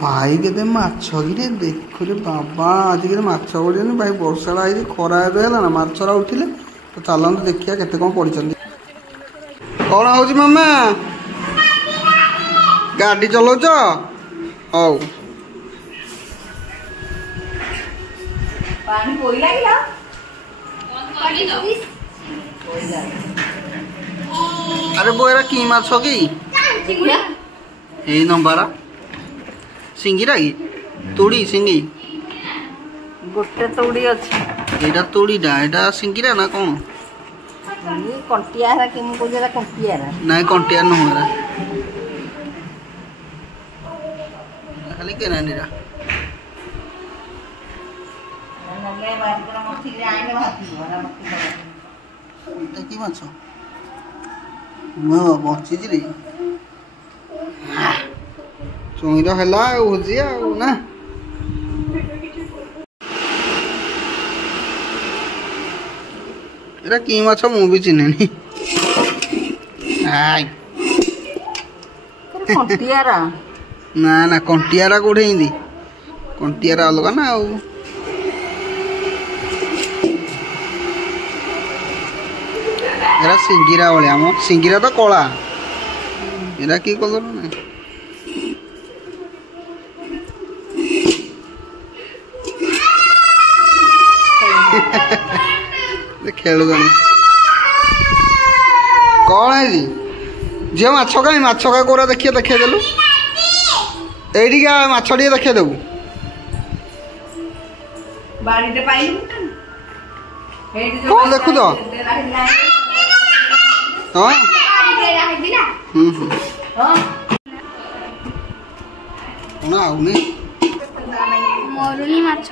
भाई के माछ कि देख रे बाबा आज के माछ पड़े भाई वर्षा आई खरा है ना माछरा उठिले तो चलते देखिए केते कौन पड़ी कौन हूँ मामा गाड़ी चलाउच हौ अरे वो एरा की माछ कि नंबर सिंगीरा कि तुड़ी सिंगी गोटे तोड़ी अच्छी एटा तुड़ीटा एटा सिंगीरा ना कौन कंटिया कि कंटिया ना कंटिया नुहरा खाली केनानीरा कि माछ बची रे चुईर है भोजी ना एरा कि माछ मु भी चिन्हनी कंटियारा ना ना कंटियारा कोठे हिंदी कंटियारा अलग ना आउ एरा सिंगीरा भाया मो सिंगीरा तो कला एरा कि कलर ना खेल कौन है झील माछ कहीं माछ का कोरा देखिए देखे देलु एडी का माछ टे देखे देबू कौन देखु तो हाँ आउनी मरुनी माछ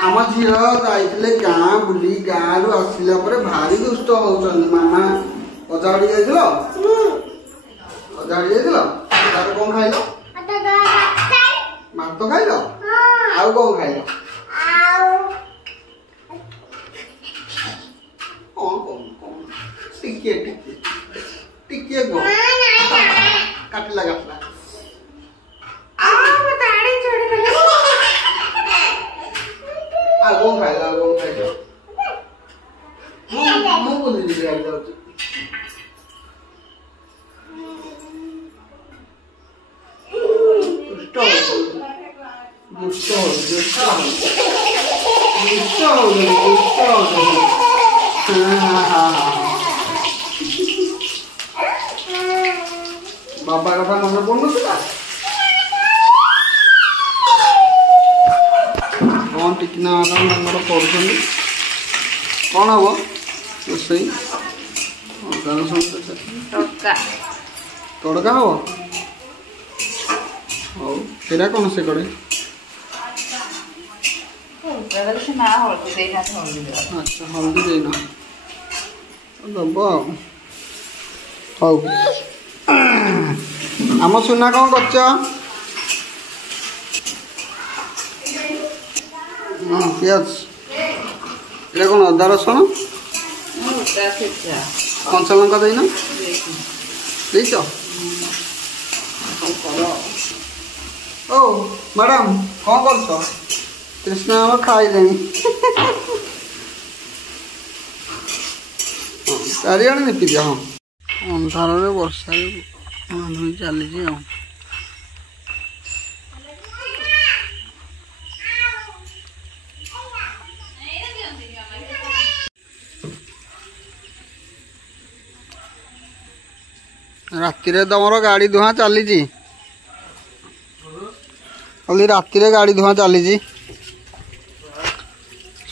आम झील जाइए गाँ बुली गाँव रु आसला भारी दुष्ट होउछन मामा अजाड़ी जाइल अजाड़ी जाइल कौन खाइल भात खाइल आउ कौन खाइल टिके टिके टिके काटला काटला कौन खाइला कौन खाइला मु बोली दे आ जाऊ बाबा कथा मन पड़ुनथिला कौन टिकना नंबर पढ़ुं कौन हम रोसई तड़का हम हौ तेरा कौन से करे अच्छा हल्दी देना दब हौ आम सुना कौन कर पियाज ये कौन अदा रसुण कंचा लंका देना देच ओ मैडम कौन कर कृष्ण खाइले चारिआड़ निपी दिया हाँ अंधार वर्षा चली राति तुम गाड़ी धुआं चली राति गाड़ी धुआं चली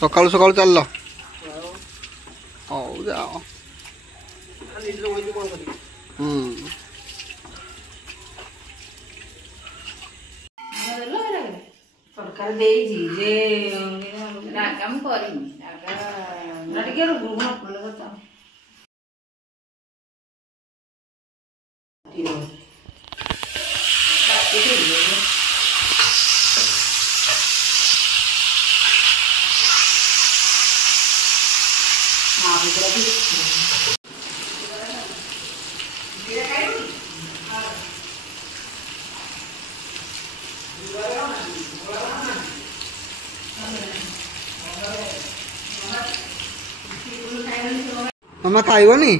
सकाल सकाल चल हौ जाओ सरकार देजी जे काम करी मामा खाइबनी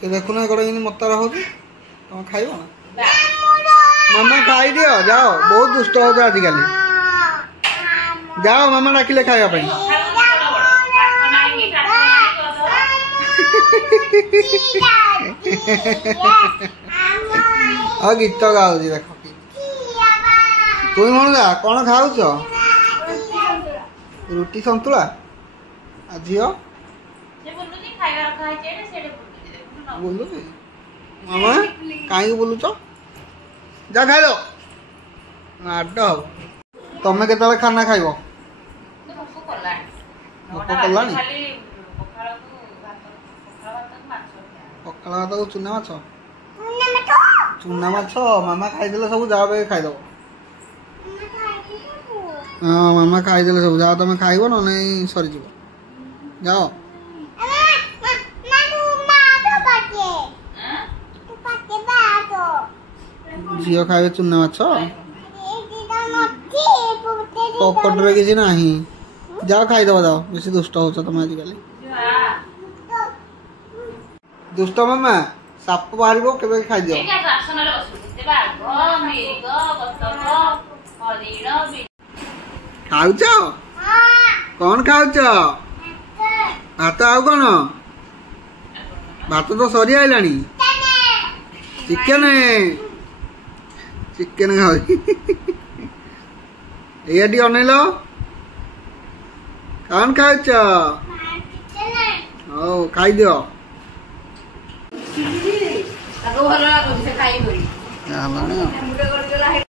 से देखुन मतरा हो तुम खाइब ना मामा खाई दियो जाओ बहुत दुष्ट हो आजिकल जाओ मामा डाकिले खाइबा पई आ गीत गाओ देख तुम मनुजा कौन खाऊच रुटी संतुला आ झियो बोलू मामा कहीं बोलुच जा खाई लो माड हम तमें के खाना खाइब भोक कलानी पखाल भात को चूना माछ मामा खाईदे सब जाओ बे खाईदब हाँ मामा खाईदे सब जाओ तुम खाइब ना नहीं सरीज जाओ झील खाइबे चूना माछ पॉकेट रे किसी नाही जाओ खाईदब जाओ बेसी दुष्ट हो तुम आजिकल दुष्ट मामा साप बाहर के खाई दियो खाऊच कौन खाऊच भात आउ कौन भात तो सरी आइलानी चिकेन चिकेन खाऊ ये अनेल कौन खाऊच ओ खाई दियो ଭଲ ଲାଗୁଛି ସେ ଖାଇବନି।